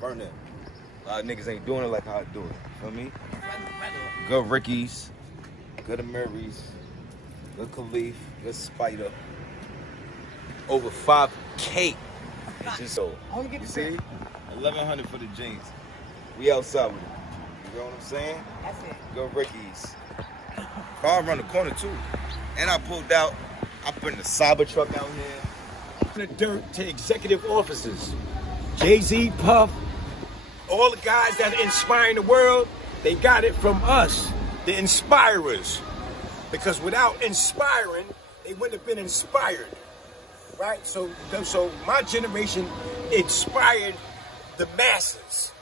Burn it. Niggas ain't doing it like how I do it. Feel me? Good Rickies, good Amiris, good Khalif, good Spider. Over 5K. It's just so. You see? 1,100 for the jeans. We outside with it. You know what I'm saying? That's it. Good Rickies. Car around the corner too. And I pulled out. I put the Cyber truck out here. The dirt to executive officers. Jay-Z, Puff, all the guys that are inspiring the world, they got it from us, the inspirers. Because without inspiring, they wouldn't have been inspired, right? So my generation inspired the masses.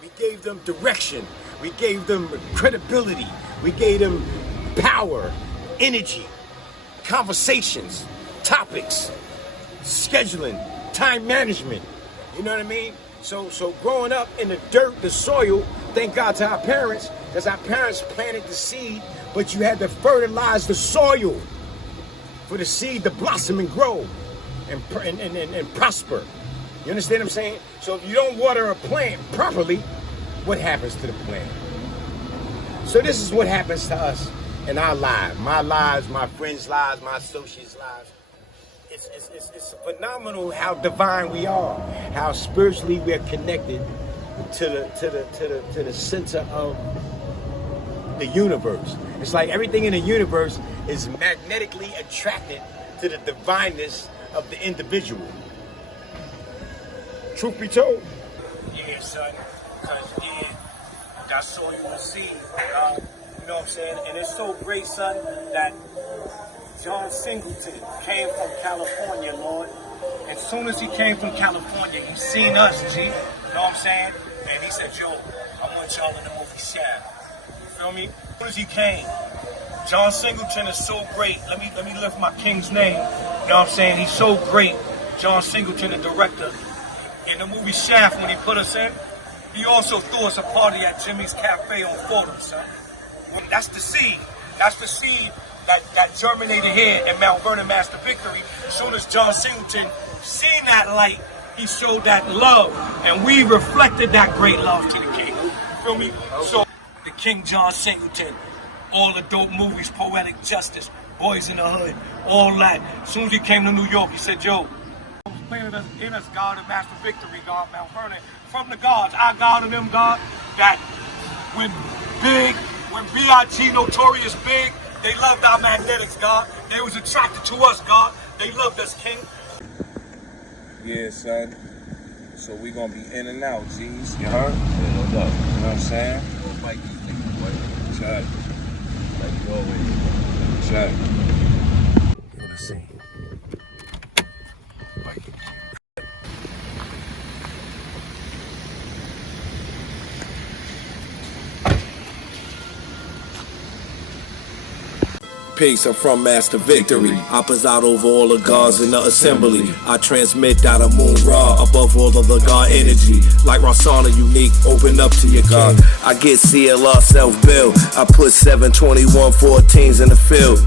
We gave them direction. We gave them credibility. We gave them power, energy, conversations, topics, scheduling, time management. You know what I mean? So growing up in the dirt, the soil, thank God to our parents, because our parents planted the seed, but you had to fertilize the soil for the seed to blossom and grow and prosper. You understand what I'm saying? So if you don't water a plant properly, what happens to the plant? So this is what happens to us in our lives, my friends' lives, my associates' lives. It's phenomenal how divine we are, how spiritually we are connected to the center of the universe. It's like everything in the universe is magnetically attracted to the divineness of the individual. Truth be told. Yeah, son, because that's all you will see. You know what I'm saying? And it's so great, son, that John Singleton came from California, Lord. As soon as he came from California, he seen us, G. You know what I'm saying? And he said, yo, I want y'all in the movie Shaft. You feel me? As soon as he came, John Singleton is so great. Let me lift my king's name. You know what I'm saying? He's so great. John Singleton, the director. In the movie Shaft, when he put us in, he also threw us a party at Jimmy's Cafe on Fordham, son. That's the seed. That's the seed that germinated here in Mount Vernon Master Victory. As soon as John Singleton seen that light, he showed that love, and we reflected that great love to the king. You feel me? So, the King John Singleton, all the dope movies, Poetic Justice, Boys in the Hood, all that. As soon as he came to New York, he said, yo, planted us in us, God, and Master Victory, God, Mount Vernon, from the gods, our God and them, God, that when B.I.G. Notorious Big, they loved our magnetics, God. They was attracted to us, God. They loved us, King. Yeah, son. So we gonna be in and out, G's. You heard? Yeah, no doubt. You know what I'm saying? We'll fight these niggas, boy. Check. Like you always. Check. For the scene. Peace, I'm from Master Victory. I preside over all the gods in the assembly. I transmit that of Moon Ra above all of the God energy. Like Rasana, unique, open up to your God. I get CLR self-build. I put 721 14s in the field.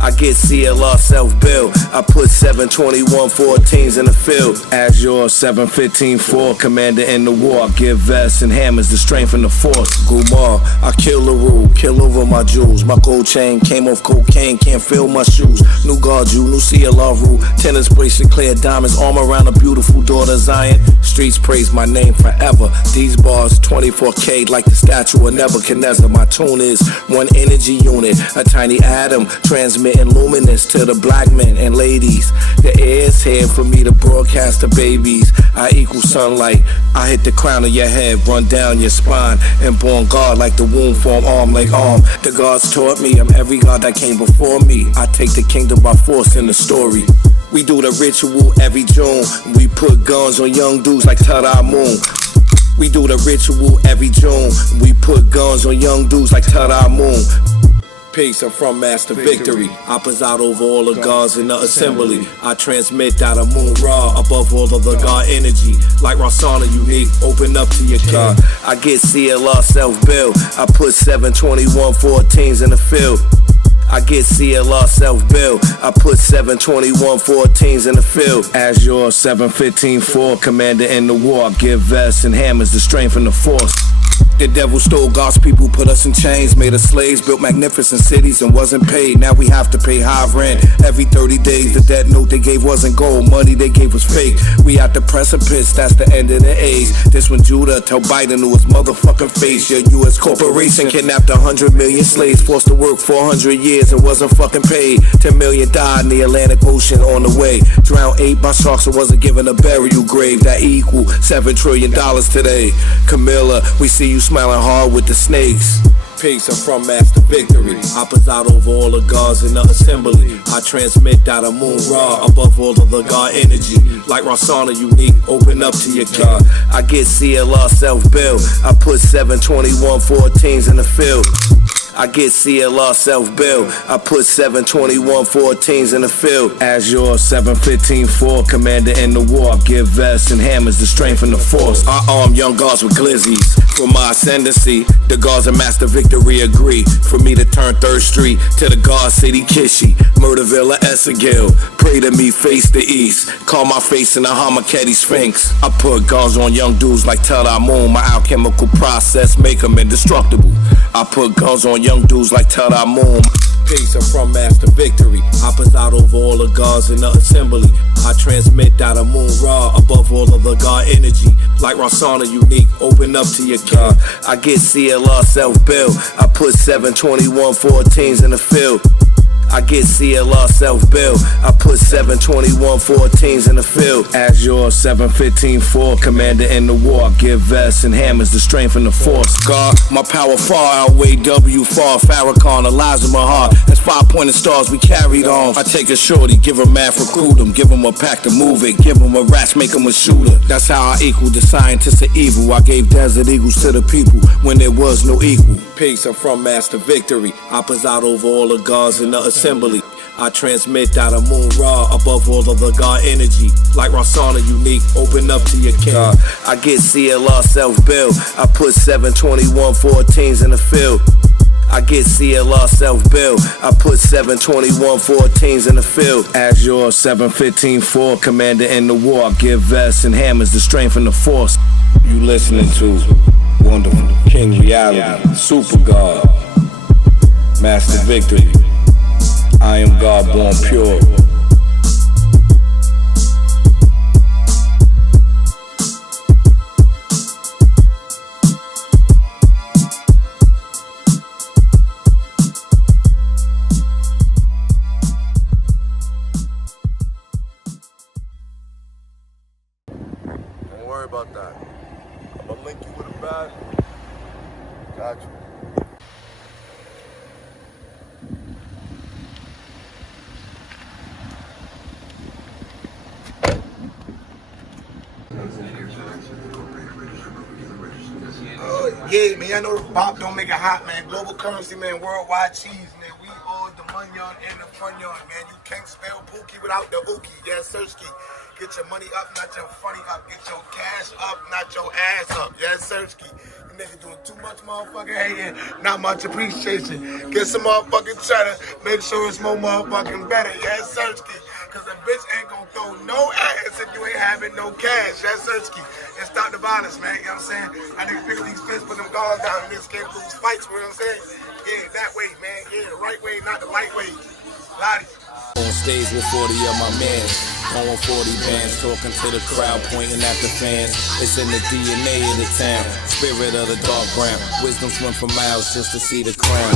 I get CLR self-build. I put 721 14s in the field. Azure 715-4, commander in the war. I give vests and hammers the strength and the force. Gumar, I kill the rule, kill over my jewels. My gold chain came off cocaine, can't feel my shoes. New guard you, new CLR rule. Tennis bracelet, clear diamonds, arm around a beautiful daughter Zion. Streets praise my name forever. These bars 24K like the statue of Nebuchadnezzar. My tune is one energy unit, a tiny atom transmitting luminous to the black men and ladies. The air is here for me to broadcast to babies. I equal sunlight. I hit the crown of your head, run down your spine, and born God like the womb form arm like arm. The gods taught me I'm every god that came before me. I take the kingdom by force in the story. We do the ritual every June. We put guns on young dudes like Tada Moon. We do the ritual every June. We put guns on young dudes like Tada Moon. Peace, I'm from Master Victory. I preside over all the gods in the assembly. I transmit that of Moon Ra above all of the God energy. Like Rasana, unique, open up to your God. I get CLR self-build. I put 721 14s in the field. I get CLR self-build. I put 721 14s in the field. Azure 715-4, commander in the war. I give vests and hammers the strength and the force. The devil stole God's people, put us in chains, made us slaves, built magnificent cities and wasn't paid. Now we have to pay high rent every 30 days. The debt note they gave wasn't gold, money they gave was fake. We at the precipice, that's the end of the age. This when Judah tell Biden to his motherfucking face. Your U.S. corporation kidnapped 100 million slaves, forced to work 400 years and wasn't fucking paid. 10 million died in the Atlantic Ocean on the way. Drowned 8 by sharks and wasn't given a burial grave. That equal $7 trillion today. Camilla, we see you smiling hard with the snakes. Peace, I'm from Master Victory. I preside over all the gods in the assembly. I transmit that of Moon Ra above all of the God energy. Like Rossana, unique, open up to your king. I get CLR self-build. I put 721 14s in the field. I get CLR self-build. I put 721 14s in the field. Azure 715-4, commander in the war. I give vests and hammers the strength and the force. I arm young gods with glizzies. For my ascendancy, the gods of Master Victory agree. For me to turn 3rd Street to the God City Kishi. Murderville or Essegill. Pray to me, face the east. Call my face in the Hamaketi Sphinx. I put guns on young dudes like Tel Moon. My alchemical process make them indestructible. I put guns on young dudes like Tel Moon. Peace, I'm from Master Victory. I preside over all the gods in the assembly. I transmit that of Moon Ra above all of the God energy. Like Rossana, unique, open up to your king. I get CLR self-build. I put 721 14s in the field. I get CLR self-build. I put 721 14s in the field. Azure 715-4, commander in the war. I give vests and hammers the strength and the force. God, my power far outweigh W far. Farrakhan, Elijah Mahar. That's 5-pointed stars we carried on. I take a shorty, give her math, recruit him. Give him a pack to move it. Give him a ratch, make him a shooter. That's how I equal the scientists of evil. I gave desert eagles to the people when there was no equal. Peace, I'm from Master Victory. I preside over all the gods in the assembly. I transmit that of Moon Ra above all of the God energy. Like Rossana, unique, open up to your king. I get CLR self-build. I put 721 14s in the field. I get CLR self-build. I put 721 14s in the field. Azure 715-4, commander in the war. I give vests and hammers the strength and the force. You listening to Wonderful King Reality, Super God, Master Victory. I am God born pure. Don't worry about that. I'm gonna link you with a bag. Got you. Yeah, man, I know Bob don't make it hot, man. Global currency, man. Worldwide cheese, man. We all the money yard and the fun yard, man. You can't spell Pookie without the Ookie. Yeah, Searchkey. Get your money up, not your funny up. Get your cash up, not your ass up. Yeah, Searchkey. You niggas doing too much motherfucking hating, not much appreciation. Get some motherfucking cheddar. Make sure it's more motherfucking better. Yeah, Searchkey. Cause a bitch ain't gonna throw no ass if you ain't having no cash. That's Searchkey. And stop the violence, man. You know what I'm saying? I niggas pick up these fists, put them guns down, and niggas can't lose fights. You know what I'm saying? Yeah, that way, man. Yeah, the right way, not the light way. Lottie. On stage with 40 of my mans, on 40 bands, talking to the crowd, pointing at the fans. It's in the DNA of the town, spirit of the dark brown. Wisdom swim for miles just to see the crown.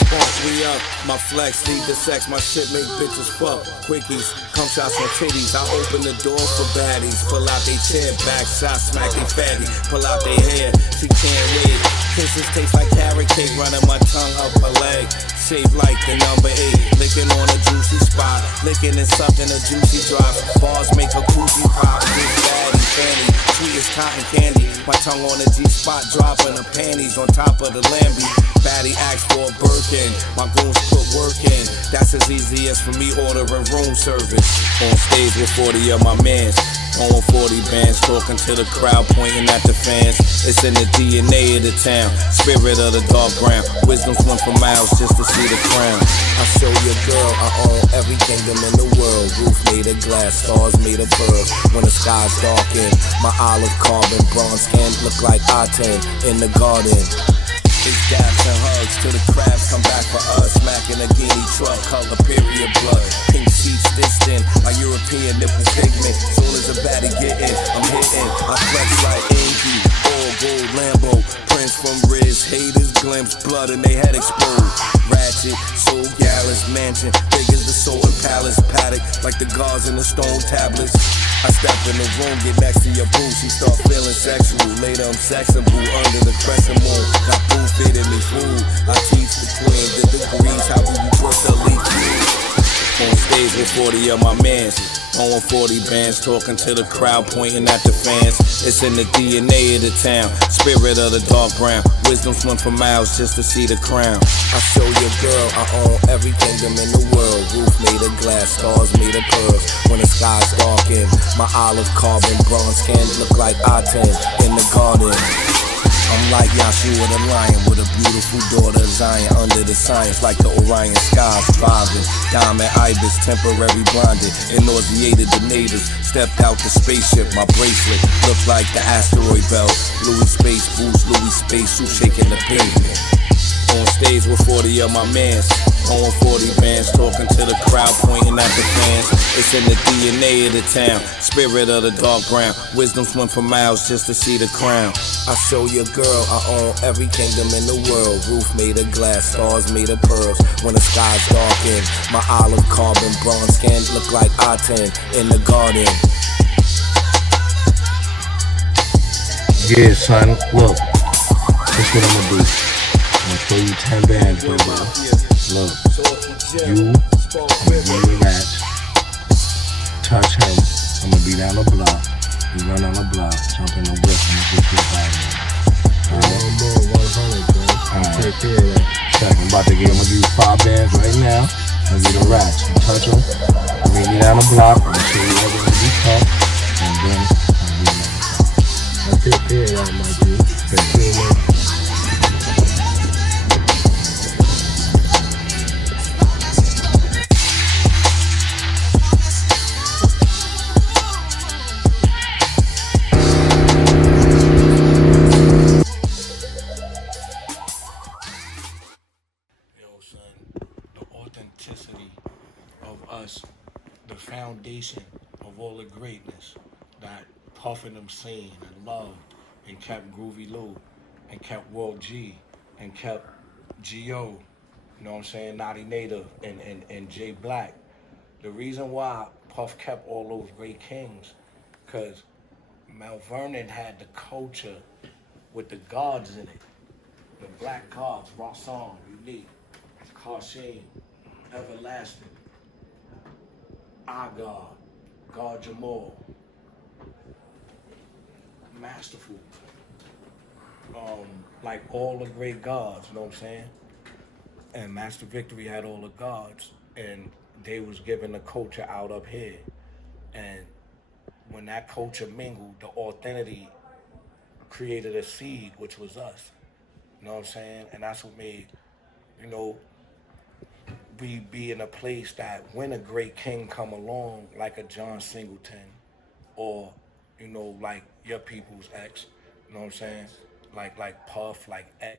Spark we up, my flex lead the sex, my shit make bitches fuck. Quickies, come shots on titties, I open the door for baddies. Pull out they chair, back shots, smack they fatty. Pull out they hair, she can't wait. Kisses taste like carrot cake, running my tongue up her leg. Shaped like the number 8, licking on a juicy spot. Licking and sucking a juicy drop. Bars make a koozie pop. Big daddy, fanny, sweet as cotton candy. My tongue on the G-spot, dropping the panties on top of the Lambie. Baddie asks for a Birkin, my goons put work in. That's as easy as for me ordering room service. On stage with 40 of my mans, Throwing 40 bands, talking to the crowd, pointing at the fans. It's in the DNA of the town, spirit of the dark brown. Wisdom swim for miles just to see the crown. I show your girl I own every kingdom in the world. Roof made of glass, stars made of pearl. When the sky's darken, my olive carbon bronze skin look like I-10 in the garden. It's dabs and hugs till the crabs come back for us. Smacking a guinea truck, color period blood. Pink sheets stitched in, my European nipple pigment. Soon as a baddie get in, I'm hitting. I flex like Inky, all gold Lambo. Prince from Riz, haters glimpse blood and they head explode. Ratchet, so gallus, mansion, big as the Sultan Palace. Paddock, like the guards in the stone tablets. I step in the room, get next to your boo, she start feeling sexual. Later I'm sexing boo under the crescent moon. Got boo fit in me food. I teach the queen the degrees, how we work the leaf. On stage with 40 of my mans, on 40 bands, talking to the crowd, pointing at the fans. It's in the DNA of the town, spirit of the dark brown. Wisdom swim for miles just to see the crown. I show your girl I own every kingdom in the world. Roof made of glass, stars made of pearls. When the sky's darken, my olive carbon bronze skin look like I-10 in the garden. I'm like Yahshua the lion with a beautiful daughter of Zion. Under the science like the Orion skies vibing. Diamond ibis, temporary blinded, and nauseated the natives. Stepped out the spaceship, my bracelet looked like the asteroid belt. Louis Space Boost, Louis Space suit shaking the pavement. On stage with 40 of my mans, on 40 bands, talking to the crowd, pointing at the fans. It's in the DNA of the town, spirit of the dark brown. Wisdom swim for miles just to see the crown. I show your girl I own every kingdom in the world. Roof made of glass, stars made of pearls. When the sky's darken, my olive carbon bronze skin look like I-10 in the garden. Yeah, son, look, this what I'ma do. I'm gonna throw you 10 bands, bro. Look, you, I'm gonna give you a match. Touch him, I'm gonna be down the block. You run on the block, jump in the whip, and get you back. Alright, more 100, bro. Alright, take care of that. Check, I'm about to give you 5 bands right now. I'm gonna get a rats. You touch him, meet me down the block. I'm gonna show you what's gonna be tough. And then I'll be like, I'll take care of that, my dude. Take care of that. The foundation of all the greatness that Puff and them seen and loved and kept Groovy Lou and kept World G and kept G.O., you know what I'm saying, Naughty Native and Jay Black. The reason why Puff kept all those great kings, because Mount Vernon had the culture with the gods in it. The black gods, Rasan, Unique, Kashim, Everlasting, God, God Jamal, Masterful, like all the great gods, you know what I'm saying? And Master Victory had all the gods, and they was giving the culture out up here. And when that culture mingled, the authenticity created a seed, which was us, you know what I'm saying? And that's what made, you know, we be in a place that when a great king come along, like a John Singleton, or, you know, like your people's ex, you know what I'm saying? Like Puff, like X.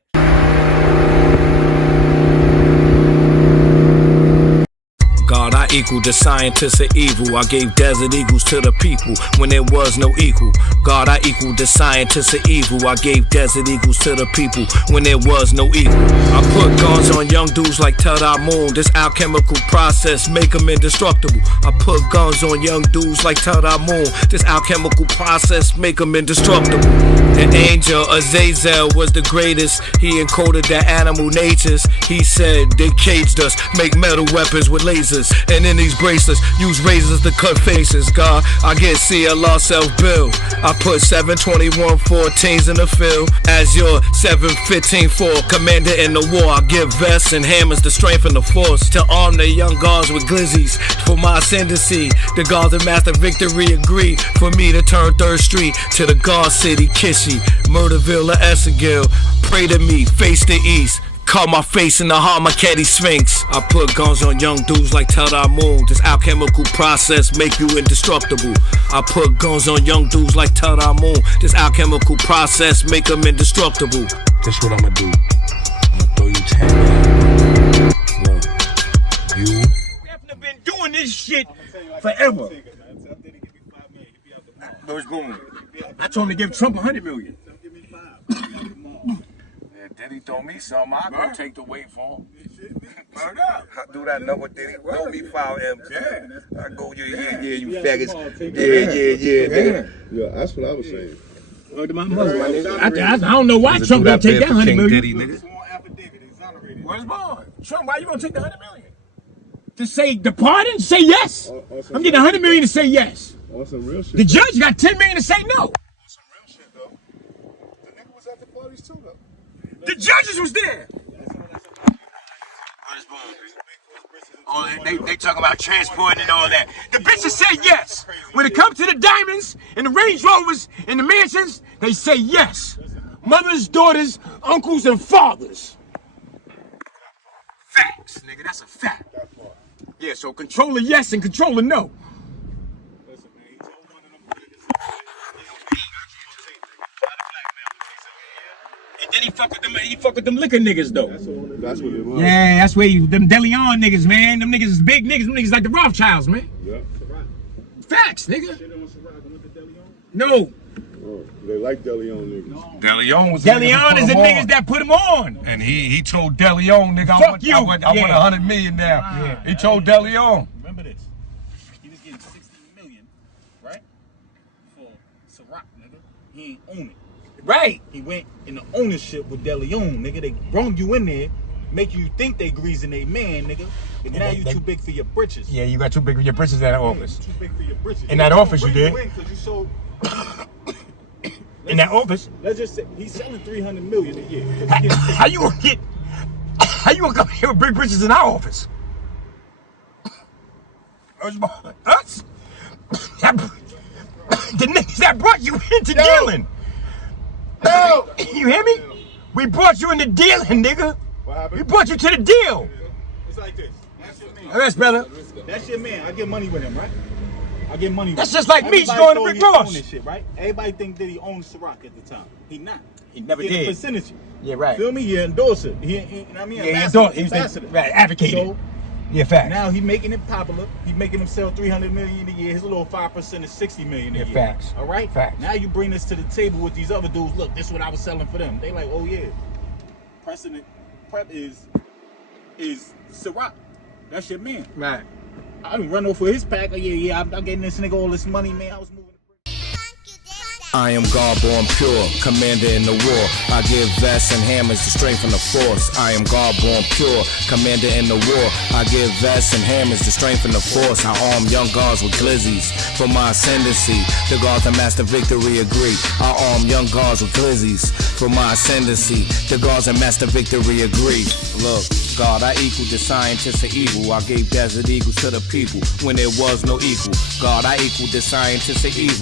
God, I equal the scientists of evil. I gave desert eagles to the people when there was no equal. God, I equal the scientists of evil. I gave desert eagles to the people when there was no equal. I put guns on young dudes like Tada Moon. This alchemical process make them indestructible. I put guns on young dudes like Tada Moon. This alchemical process make them indestructible. The angel Azazel was the greatest. He encoded their animal natures. He said they caged us, make metal weapons with lasers. And And in these bracelets, use razors to cut faces. God, I get CLR self-bill. I put 721 14s in the field. As your 715-4 commander in the war, I give vests and hammers to strengthen the force. To arm the young guards with glizzies for my ascendancy. The guards of Master Victory agree for me to turn 3rd Street to the God City, Kissy, Murderville or Essegill. Pray to me, face the east. Call my face in the Harmaketti Sphinx. I put guns on young dudes like Tell Thy Moon. This alchemical process make you indestructible. I put guns on young dudes like Tell Thy Moon. This alchemical process make them indestructible. That's what I'ma do. I'ma throw you 10 million. Look, you. We haven't been doing this shit forever. Those boom. I told him to give Trump 100 million. Diddy told me something, I gonna take the weight for him. I do that enough with Diddy. Don't be foul, MJ. I go, yeah, you faggots. Yeah. Yeah, that's what I was saying. I don't know why Trump don't take that 100 million. Diddy, nigga. Where's Bond? Trump, why you gonna take the 100 million? To say the pardon? Say yes. I'm getting 100 million to say yes. On some real shit. The judge got 10 million to say no. On some real shit, though. The nigga was at the parties, too, though. The judges was there. Oh, they talk about transporting and all that. The bitches say yes. When it comes to the diamonds and the Range Rovers and the mansions, they say yes. Mothers, daughters, uncles, and fathers. Facts, nigga. That's a fact. Yeah, so control a yes and control a no. And then he fuck with them liquor niggas though. That's what it was. Yeah, that's where them DeLeon niggas, man. Them niggas is big niggas. Them niggas like the Rothschilds, man. Yeah. Facts, nigga. No. Oh, they like DeLeon niggas. DeLeon was DeLeon is the niggas that put him on. And he told DeLeon, nigga, Fuck you. I want 100 million now. Yeah. He told DeLeon. Remember this. He was getting 60 million, right? For Ciroc, nigga. He ain't own it. Right. He went in the ownership with DeLeon, nigga. They brung you in there, make you think they greasing they man, nigga. But now you too big for your britches. Yeah, you got too big for your britches in that office. Too big for your britches. In that office you did. Because you sold. In that office. Let's just say he's selling 300 million a year. How you gonna come here with big britches in our office? Us? The niggas that brought you into dealing. No! You hear me? We brought you into dealing, nigga. What happened? We brought you to the deal. It's like this. That's your man. Yes, brother. That's your man. I get money with him, right? I get money with That's him. just like me going to Rick Ross. This shit, right? Everybody think that he owned Ciroc at the time. He not. He never He did. a percentage. Yeah, right. Feel me? He endorse it. He you know what I mean? Yeah, he endorsed. He was ambassador. right, advocated. So Yeah, facts. now he making it popular. He making him sell 300 million a year. His little 5% is 60 million a Yeah, year. facts. All right. Facts. Now you bring this to the table with these other dudes. Look, this is what I was selling for them. They like, oh yeah. Precedent prep is Ciroc. That's your man. Right. I done run off with his pack. Oh, yeah, I'm getting this nigga all this money, man. I was moving. I am God born pure, commander in the war. I give vests and hammers to strengthen the force. I am God born pure, commander in the war. I give vests and hammers to strengthen the force. I arm young guards with glizzies for my ascendancy. The guards of Master Victory agree. I arm young guards with glizzies for my ascendancy. The guards of Master Victory agree. Look, God, I equal the scientists of evil. I gave desert eagles to the people when there was no equal. God, I equal the scientists of evil.